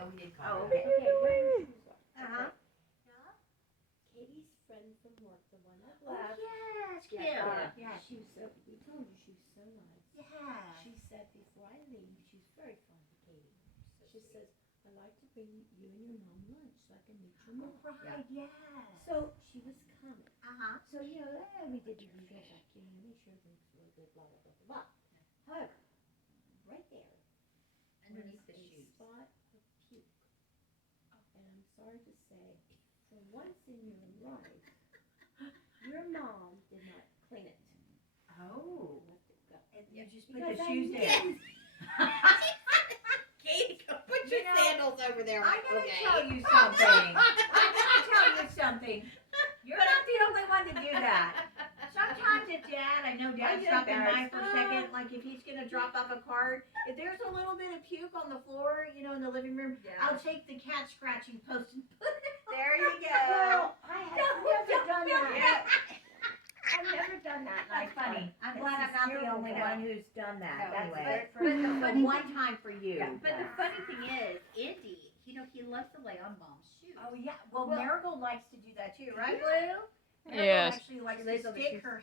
No, we didn't call Oh, her. okay. Okay, where are your shoes are? Uh-huh. Yeah. Katie's friend from work, the one that Oh, left. yes, Kim. Yeah. Yeah. She was so, we told her she was so nice. Yeah. She said before I leave, she's very fond of Katie. She says, I like to bring you and your mom lunch so I can meet your mom. Right, yes. So she was coming. Uh-huh. So, we did the usual vacuum and make sure everything's really good, blah, blah, blah, blah, blah. However, right there, Underneath the was a shoes. spot of puke. And I'm sorry to say, for once in your life, your mom did not clean it. Oh. Let it go. And you just put Because the I shoes knew- down. Katie, go put your sandals over there. I'm gonna okay. tell you something. I'm gonna tell you something. You're not the only one to do that. Sometimes at Dad, I know Dad's stopping by for a second, like if he's gonna drop off a card, if there's a little bit of puke on the floor, in the living room, I'll take the cat scratching post and put it on. There you go. Well, I have never done that. Yeah. I've never done that. That's funny. I'm glad I'm not the only one who's done that. No, Anyway, but the but funny one time for you. But the funny thing is, Indy, he loves to lay on Mom's shoes. Oh yeah. Well, Well- Marigold likes to do that too, right, Blue? Yes. Actually likes She lays to on the stick shoes. her